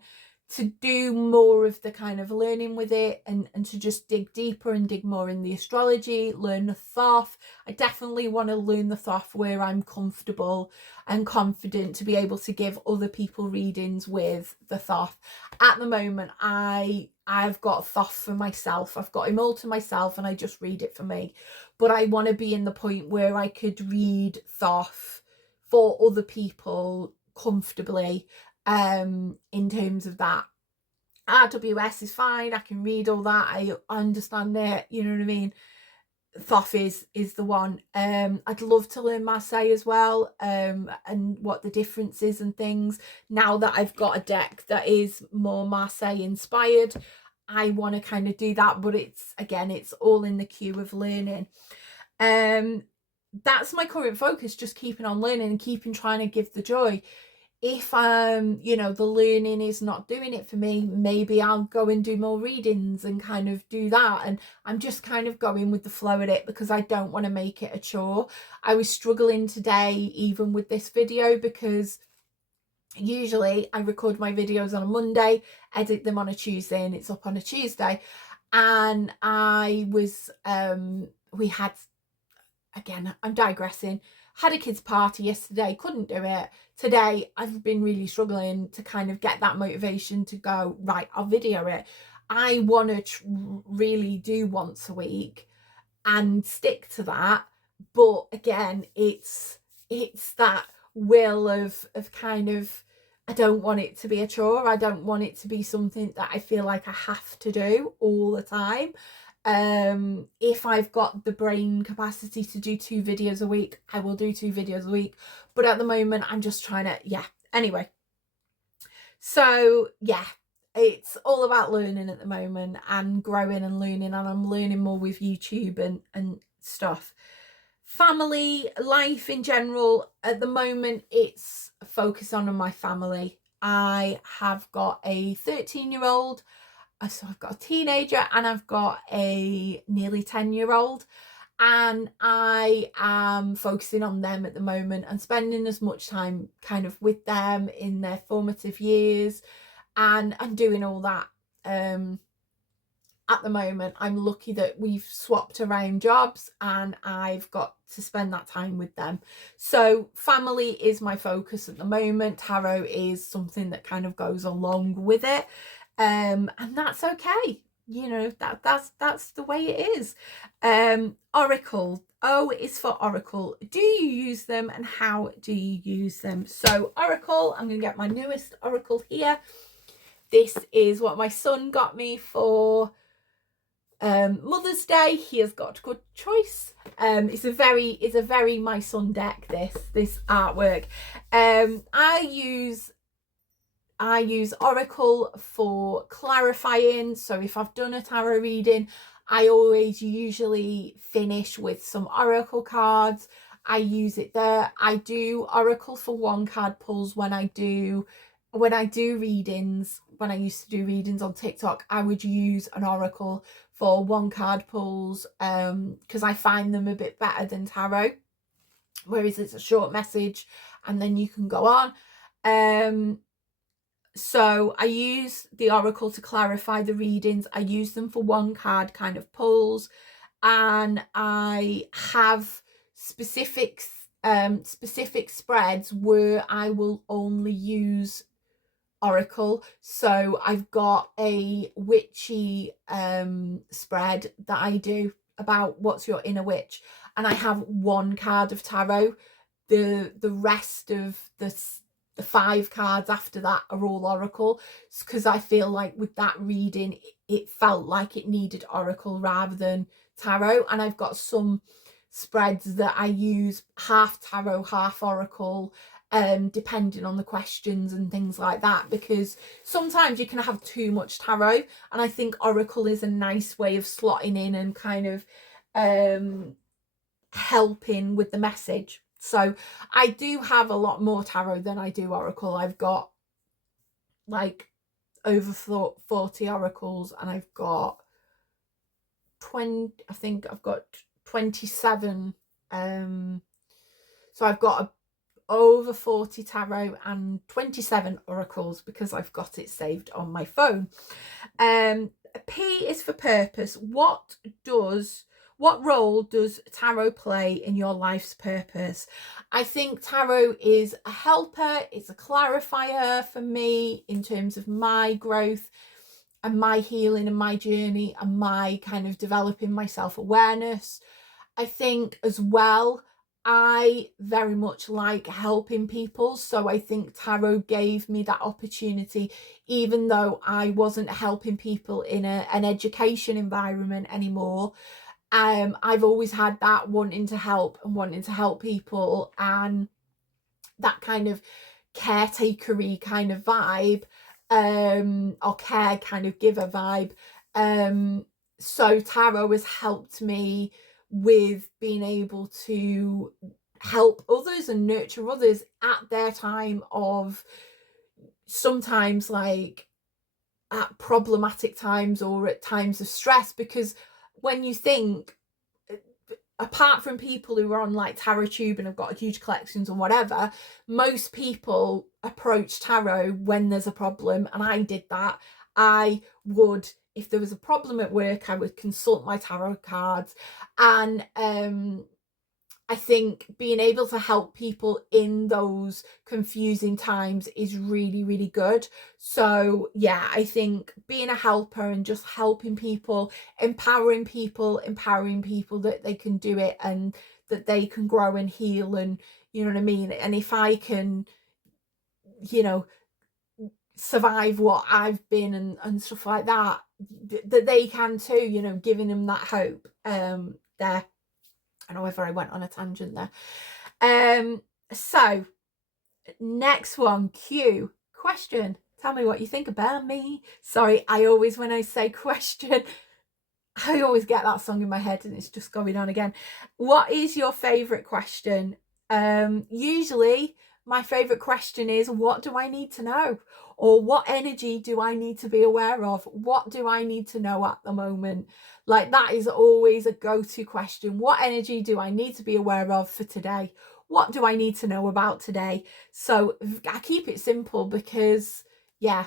to do more of the kind of learning with it, and to just dig deeper and dig more in the astrology, learn the Thoth. I definitely want to learn the Thoth where I'm comfortable and confident to be able to give other people readings with the Thoth. At the moment, I've got Thoth for myself. I've got him all to myself and I just read it for me. But I want to be in the point where I could read Thoth for other people comfortably. In terms of that, RWS is fine. I can read all that. I understand it. You know what I mean? Thoth is the one. I'd love to learn Marseille as well, and what the difference is and things. Now that I've got a deck that is more Marseille inspired, I want to kind of do that, but it's all in the queue of learning. That's my current focus, just keeping on learning and keeping trying to give the joy. If you know, the learning is not doing it for me, maybe I'll go and do more readings and kind of do that. And I'm just kind of going with the flow of it because I don't want to make it a chore. I was struggling today even with this video because usually I record my videos on a Monday, edit them on a Tuesday, and it's up on a Tuesday. And I was we had, again, I'm digressing, had a kids party yesterday, couldn't do it. Today I've been really struggling to kind of get that motivation to go, right, I'll video it. I want to really do once a week and stick to that, but again, it's that will of kind of, I don't want it to be a chore. I don't want it to be something that I feel like I have to do all the time. If I've got the brain capacity to do 2 videos a week, I will do 2 videos a week, but at the moment I'm just trying to, anyway, so it's all about learning at the moment and growing and learning, and I'm learning more with YouTube and stuff. Family life in general, at the moment it's a focus on my family. I have got a 13-year-old, so I've got a teenager and I've got a nearly 10-year-old, and I am focusing on them at the moment and spending as much time kind of with them in their formative years and doing all that. At the moment, I'm lucky that we've swapped around jobs and I've got to spend that time with them. So family is my focus at the moment. Tarot is something that kind of goes along with it. And that's okay, you know, that's the way it is. Oracle. O is for Oracle. Do you use them and how do you use them? So Oracle, I'm gonna get my newest Oracle here. This is what my son got me for Mother's Day. He has got a good choice. It's a very my son deck, this artwork. I use Oracle for clarifying. So if I've done a tarot reading, I always usually finish with some Oracle cards. I use it there. I do Oracle for 1-card pulls when I do readings. When I used to do readings on TikTok, I would use an Oracle for 1-card pulls because I find them a bit better than tarot, whereas it's a short message and then you can go on. So I use the oracle to clarify the readings. I use them for one card kind of pulls, and I have specific spreads where I will only use oracle. So I've got a witchy spread that I do about what's your inner witch, and I have one card of tarot. The rest of the 5 cards after that are all oracle, because I feel like with that reading it felt like it needed oracle rather than tarot. And I've got some spreads that I use half tarot, half oracle, depending on the questions and things like that, because sometimes you can have too much tarot, and I think oracle is a nice way of slotting in and kind of helping with the message. So I do have a lot more tarot than I do oracle. I've got like over 40 oracles, and I've got 20, I think I've got 27, so I've got over 40 tarot and 27 oracles because I've got it saved on my phone. P is for purpose. What role does tarot play in your life's purpose? I think tarot is a helper, it's a clarifier for me in terms of my growth and my healing and my journey and my kind of developing my self-awareness. I think as well, I very much like helping people, so I think tarot gave me that opportunity, even though I wasn't helping people in an education environment anymore. I've always had that wanting to help and wanting to help people, and that kind of caretakery kind of vibe, or care kind of giver vibe. So tarot has helped me with being able to help others and nurture others at their time of sometimes like at problematic times or at times of stress. Because when you think, apart from people who are on like tarot tube and have got huge collections and whatever, most people approach tarot when there's a problem, and I did that. I would, if there was a problem at work, I would consult my tarot cards, and I think being able to help people in those confusing times is really, really good. So yeah, I think being a helper and just helping people, empowering people that they can do it and that they can grow and heal, and you know what I mean? And if I can, you know, survive what I've been and stuff like that, that they can too, you know, giving them that hope. There. However, I went on a tangent there. So next one, Q, question. Tell me what you think about me. Sorry, I always, when I say question, I always get that song in my head and it's just going on again. What is your favourite question? Usually my favourite question is, what do I need to know? Or what energy do I need to be aware of? What do I need to know at the moment? Like, that is always a go-to question. What energy do I need to be aware of for today? What do I need to know about today? So I keep it simple because, yeah,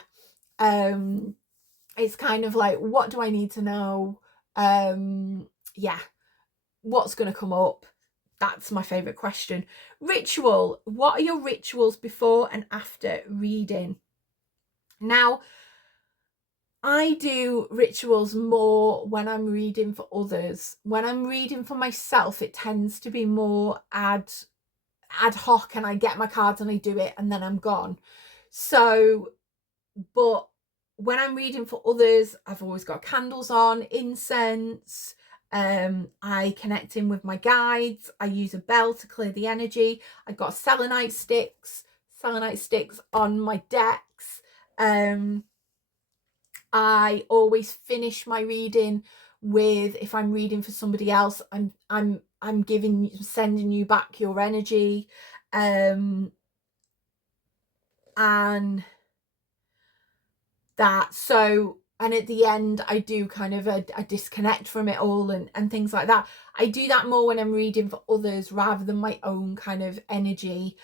it's kind of like, what do I need to know? Yeah, what's going to come up? That's my favourite question. Ritual. What are your rituals before and after reading? Now, I do rituals more when I'm reading for others. When I'm reading for myself, it tends to be more ad hoc, and I get my cards and I do it and then I'm gone. So, but when I'm reading for others, I've always got candles on, incense. I connect in with my guides. I use a bell to clear the energy. I've got selenite sticks on my decks. I always finish my reading with, if I'm reading for somebody else, I'm sending you back your energy, and that. So, and at the end I do kind of a disconnect from it all and things like that. I do that more when I'm reading for others rather than my own kind of energy.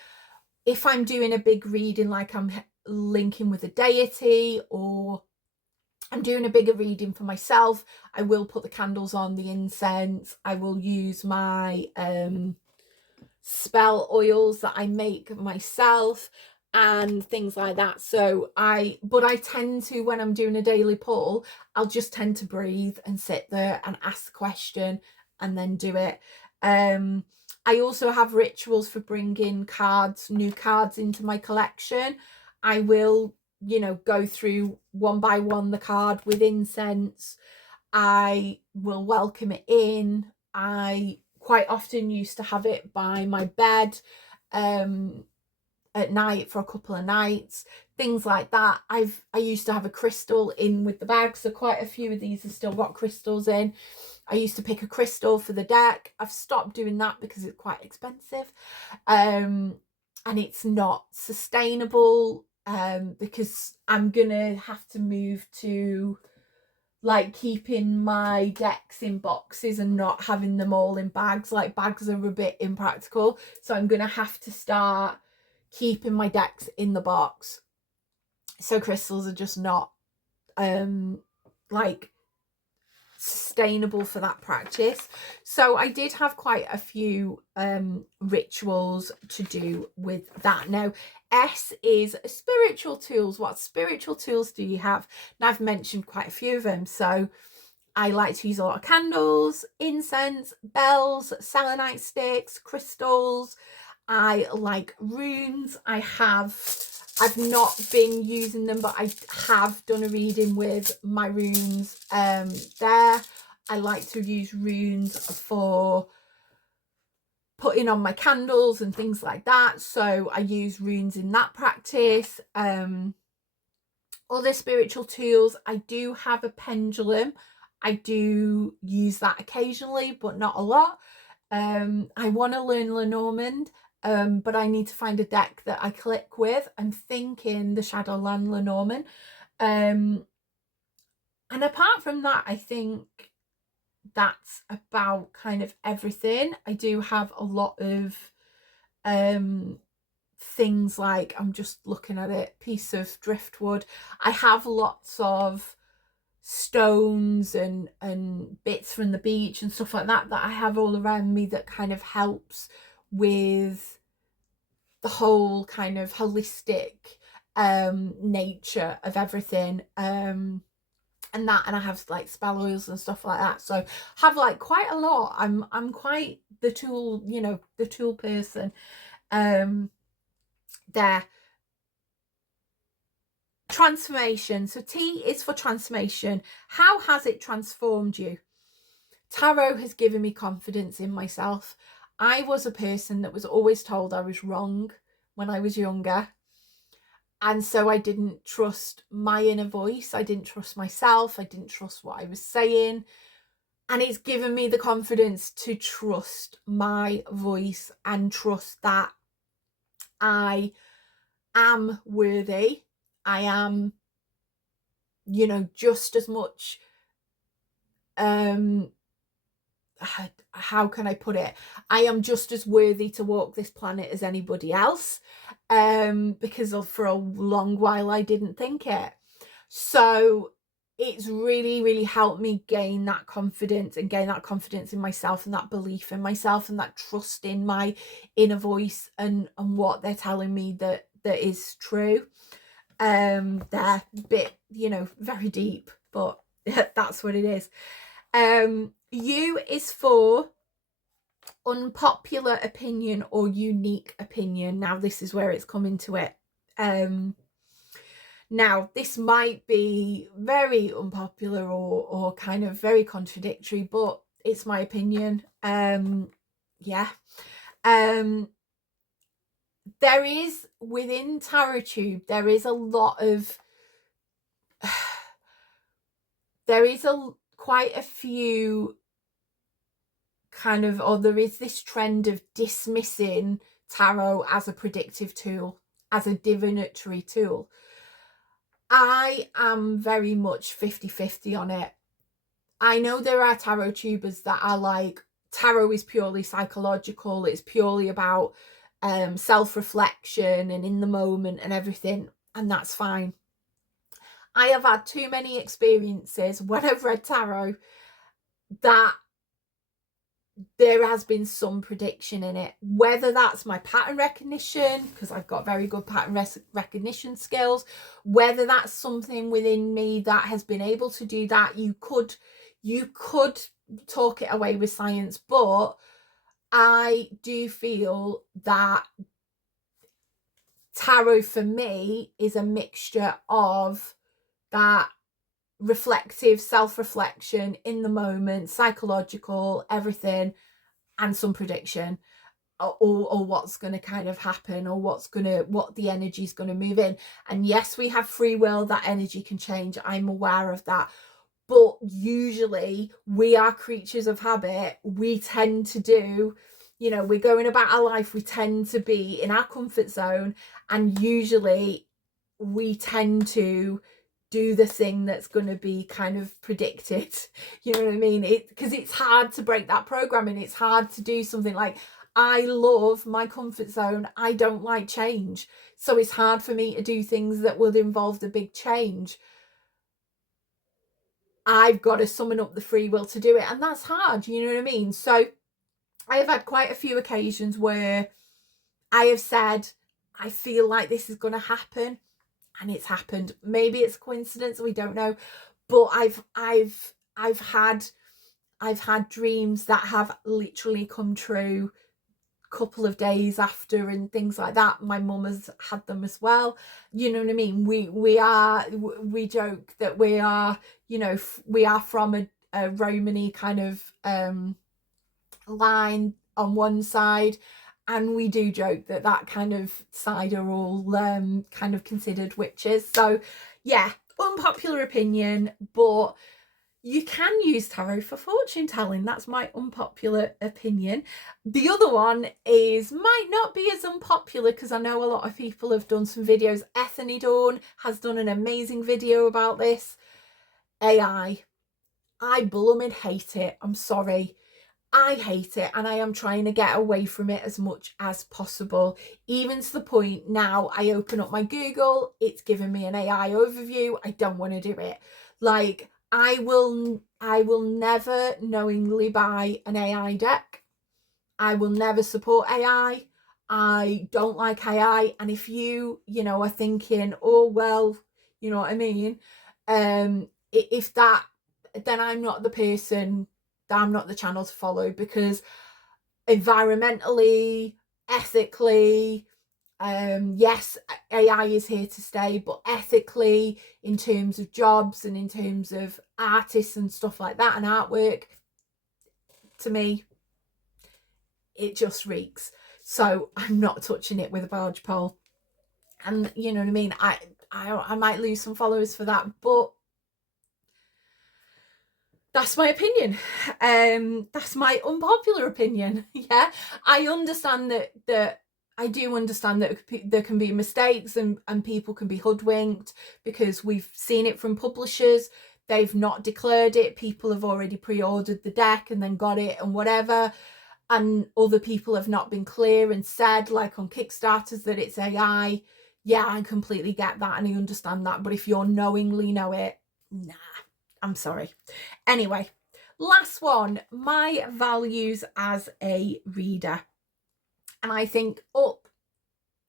If I'm doing a big reading, like I'm linking with a deity, or I'm doing a bigger reading for myself, I will put the candles on, the incense. I will use my spell oils that I make myself and things like that. But I tend to, when I'm doing a daily pull, I'll just tend to breathe and sit there and ask the question and then do it. I also have rituals for bringing new cards into my collection. I will, go through one by one the card with incense. I will welcome it in. I quite often used to have it by my bed at night for a couple of nights, things like that. I used to have a crystal in with the bag, so quite a few of these have still got crystals in. I used to pick a crystal for the deck. I've stopped doing that because it's quite expensive, and it's not sustainable, because I'm gonna have to move to like keeping my decks in boxes and not having them all in bags. Like, bags are a bit impractical, so I'm gonna have to start keeping my decks in the box. So crystals are just not like sustainable for that practice. So I did have quite a few rituals to do with that. Now, S is spiritual tools. What spiritual tools do you have? And I've mentioned quite a few of them. So I like to use a lot of candles, incense, bells, selenite sticks, crystals. I like runes. I've not been using them, but I have done a reading with my runes there. I like to use runes for putting on my candles and things like that. So I use runes in that practice. Other spiritual tools, I do have a pendulum. I do use that occasionally, but not a lot. I want to learn Lenormand. But I need to find a deck that I click with. I'm thinking the Shadowland Lenormand. And apart from that, I think that's about kind of everything. I do have a lot of things like, I'm just looking at it, piece of driftwood. I have lots of stones and bits from the beach and stuff like that I have all around me that kind of helps with the whole kind of holistic nature of everything, and I have like spell oils and stuff like that, so have like quite a lot. I'm quite the tool, the tool person. There. Transformation. So T is for transformation. How has it transformed you? Tarot has given me confidence in myself. I was a person that was always told I was wrong when I was younger. And so I didn't trust my inner voice. I didn't trust myself. I didn't trust what I was saying. And it's given me the confidence to trust my voice and trust that I am worthy. I am, just as much, how can I put it? I am just as worthy to walk this planet as anybody else, because for a long while I didn't think it. So it's really, really helped me gain that confidence in myself, and that belief in myself, and that trust in my inner voice and what they're telling me that is true. They're a bit, very deep, but that's what it is. U is for unpopular opinion or unique opinion. Now this is where it's coming to it. Now this might be very unpopular or kind of very contradictory, but it's my opinion. Yeah. There is, within TarotTube, there is a lot of quite a few kind of, or there is this trend of dismissing tarot as a predictive tool, as a divinatory tool. I am very much 50-50 on it. I know there are tarot tubers that are like, tarot is purely psychological, it's purely about self-reflection and in the moment and everything. and that's fine. I have had too many experiences when I've read tarot that there has been some prediction in it, whether that's my pattern recognition, because I've got very good pattern recognition skills, whether that's something within me that has been able to do that. You could talk it away with science, but I do feel that tarot for me is a mixture of that reflective self-reflection in the moment, psychological, everything, and some prediction, or what's going to kind of happen, or what the energy is going to move in. And yes, we have free will, that energy can change, I'm aware of that, but usually we are creatures of habit. We tend to do, we're going about our life, we tend to be in our comfort zone, and usually we tend to do the thing that's going to be kind of predicted. You know what I mean? Because it's hard to break that programming. It's hard to do something like, I love my comfort zone. I don't like change. So it's hard for me to do things that would involve the big change. I've got to summon up the free will to do it. And that's hard. You know what I mean? So I have had quite a few occasions where I have said, I feel like this is going to happen. And it's happened. Maybe it's a coincidence, we don't know. But I've had dreams that have literally come true a couple of days after, and things like that. My mum has had them as well. You know what I mean? We joke that we are, we are from a Romany kind of line on one side, and we do joke that kind of side are all kind of considered witches. So yeah, unpopular opinion, but you can use tarot for fortune telling. That's my unpopular opinion. The other one might not be as unpopular, because I know a lot of people have done some videos. Ethany Dawn has done an amazing video about this. AI. I blooming hate it. I'm sorry. I hate it, and I am trying to get away from it as much as possible, even to the point now I open up my Google, it's giving me an AI overview. I don't want to do it. Like, I will never knowingly buy an AI deck. I will never support AI. I don't like AI. And if you are thinking, oh well, you know what I mean, if that, then I'm not the person, I'm not the channel to follow, because environmentally, ethically, yes, AI is here to stay, but ethically, in terms of jobs and in terms of artists and stuff like that and artwork, to me, it just reeks. So I'm not touching it with a barge pole. And you know what I mean? I might lose some followers for that, but that's my opinion. That's my unpopular opinion. Yeah, I understand that I do understand that there can be mistakes, and people can be hoodwinked, because we've seen it from publishers. They've not declared it. People have already pre-ordered the deck and then got it and whatever. And other people have not been clear and said, like on Kickstarters, that it's AI. Yeah, I completely get that and I understand that. But if you're knowingly know it, nah. I'm sorry. Anyway, last one, my values as a reader. And I think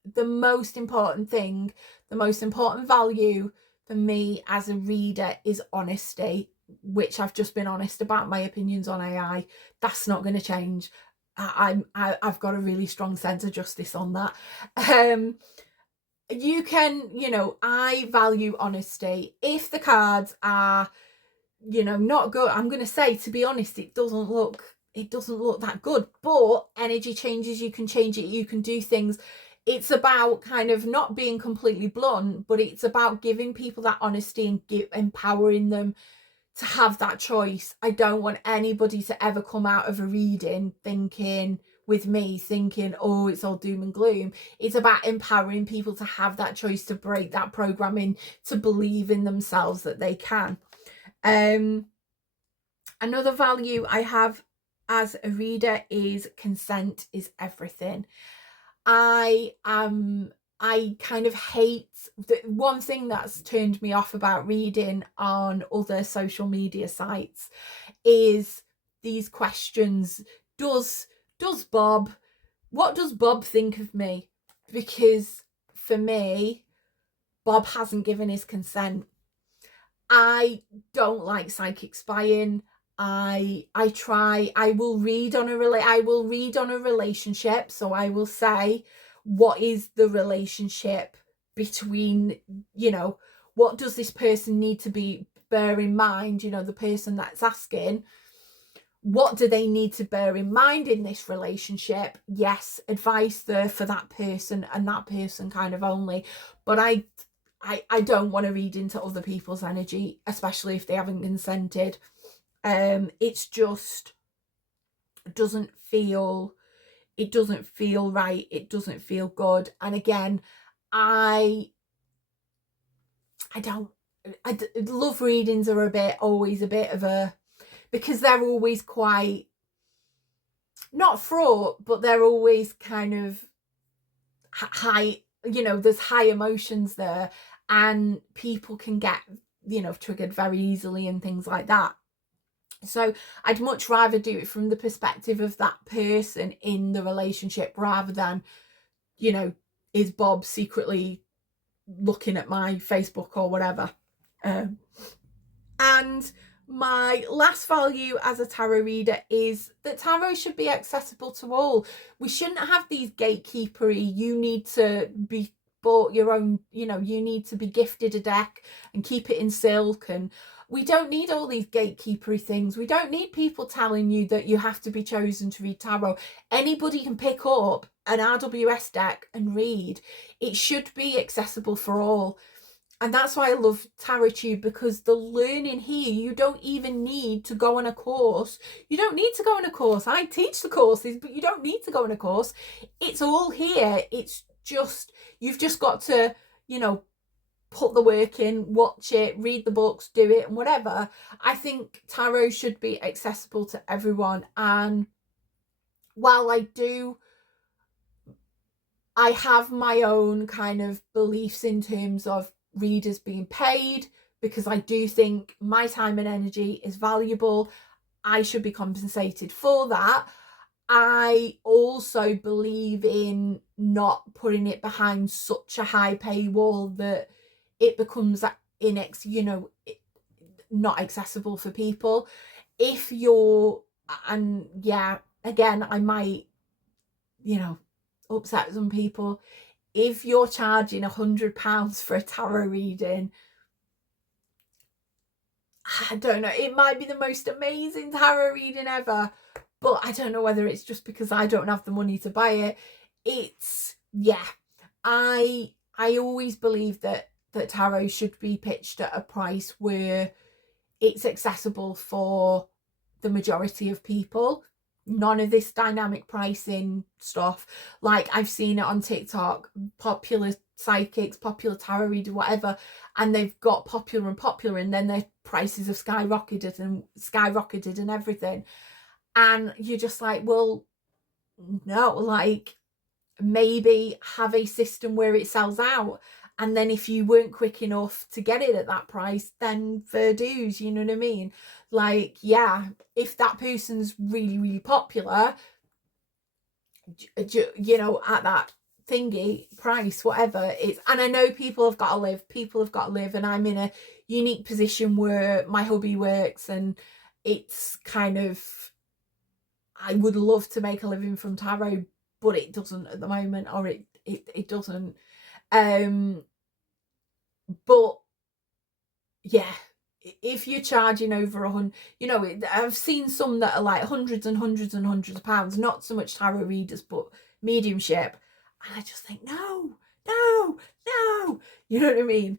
the most important thing, the most important value for me as a reader is honesty, which I've just been honest about my opinions on AI. That's not going to change. I've got a really strong sense of justice on that. You can, I value honesty. If the cards are not good, I'm going to say, to be honest, it doesn't look that good, but energy changes, you can change it, you can do things. It's about kind of not being completely blunt, but it's about giving people that honesty and empowering them to have that choice. I don't want anybody to ever come out of a reading thinking, oh, it's all doom and gloom. It's about empowering people to have that choice, to break that programming, to believe in themselves that they can. Another value I have as a reader is consent is everything. I I kind of hate the one thing that's turned me off about reading on other social media sites is these questions. What does Bob think of me? Because for me, Bob hasn't given his consent. I don't like psychic spying. I will read on a relationship, so I will say, what is the relationship between, what does this person need to be bear in mind, the person that's asking, what do they need to bear in mind in this relationship? Yes, advice there for that person and that person kind of only, but I don't want to read into other people's energy, especially if they haven't consented. It's just doesn't feel right. It doesn't feel good. And again, I love readings are always a bit of a, because they're always quite not fraught, but they're always kind of high, there's high emotions there, and people can get, triggered very easily and things like that. So I'd much rather do it from the perspective of that person in the relationship, rather than, is Bob secretly looking at my Facebook or whatever. And my last value as a tarot reader is that tarot should be accessible to all. We shouldn't have these gatekeepery, you need to be bought your own, you need to be gifted a deck and keep it in silk, and we don't need all these gatekeepery things. We don't need people telling you that you have to be chosen to read tarot. Anybody can pick up an RWS deck and read. It should be accessible for all. And that's why I love TarotTube, because the learning here, you don't even need to go on a course. You don't need to go on a course. I teach the courses, but you don't need to go on a course. It's all here. It's just, you've just got to, put the work in, watch it, read the books, do it, and whatever. I think tarot should be accessible to everyone. And while I have my own kind of beliefs in terms of readers being paid, because I do think my time and energy is valuable. I should be compensated for that. I also believe in not putting it behind such a high paywall that it becomes not accessible for people. If you're, and yeah, again, I might, upset some people. If you're charging £100 for a tarot reading, I don't know, it might be the most amazing tarot reading ever, but I don't know whether it's just because I don't have the money to buy it. It's, yeah, I always believe that tarot should be pitched at a price where it's accessible for the majority of people. None of this dynamic pricing stuff. Like, I've seen it on TikTok, popular psychics, popular tarot readers, whatever, and they've got popular and then their prices have skyrocketed and everything. And you're just like, well, no, like, maybe have a system where it sells out, and then if you weren't quick enough to get it at that price, then fair dues, you know what I mean? Like, yeah, if that person's really, really popular, at that thingy price, whatever it's, and I know people have got to live, and I'm in a unique position where my hubby works, and it's kind of, I would love to make a living from tarot, but it doesn't at the moment, or it doesn't. But yeah, if you're charging over 100, I've seen some that are like hundreds and hundreds and hundreds of pounds, not so much tarot readers, but mediumship. And I just think, no, you know what I mean?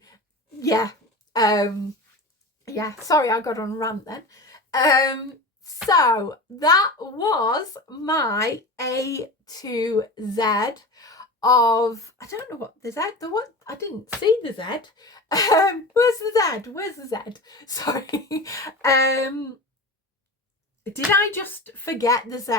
Yeah. Yeah, sorry, I got on a rant then. So that was my A to Z of, I don't know what the Z, I didn't see the Z. Where's the Z? Sorry. Did I just forget the Z?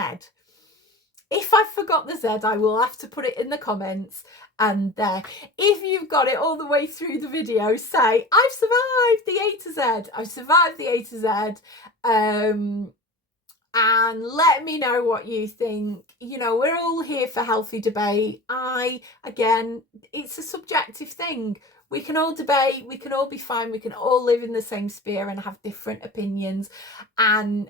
If I forgot the Z, I will have to put it in the comments. And there, if you've got it all the way through the video, say, I've survived the A to Z. I've survived the A to Z. And let me know what you think. You know, we're all here for healthy debate. Again, it's a subjective thing. We can all debate, we can all be fine, we can all live in the same sphere and have different opinions and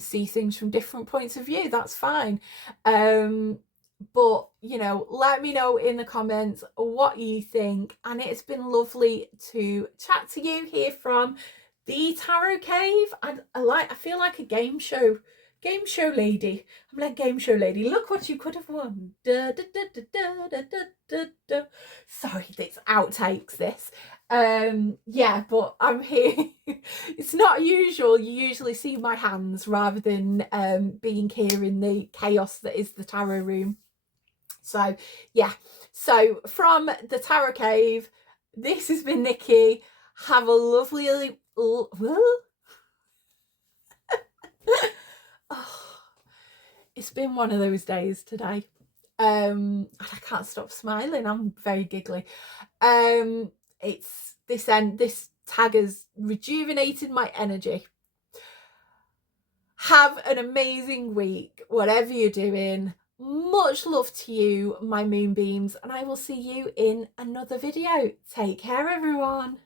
see things from different points of view. That's fine. But, you know, let me know in the comments what you think. And it's been lovely to chat to you here from the Tarot Cave. And I feel like a game show lady. I'm like game show lady. Look what you could have won. Da, da, da, da, da, da, da, da. Sorry, it's outtakes this. Yeah, but I'm here. It's not usual. You usually see my hands rather than being here in the chaos that is the tarot room. So yeah, so from the Tarot Cave, this has been Nikki. Have a lovely oh, it's been one of those days today. I can't stop smiling. I'm very giggly. It's this tag has rejuvenated my energy. Have an amazing week, whatever you're doing. Much love to you, my moonbeams, and I will see you in another video. Take care, everyone.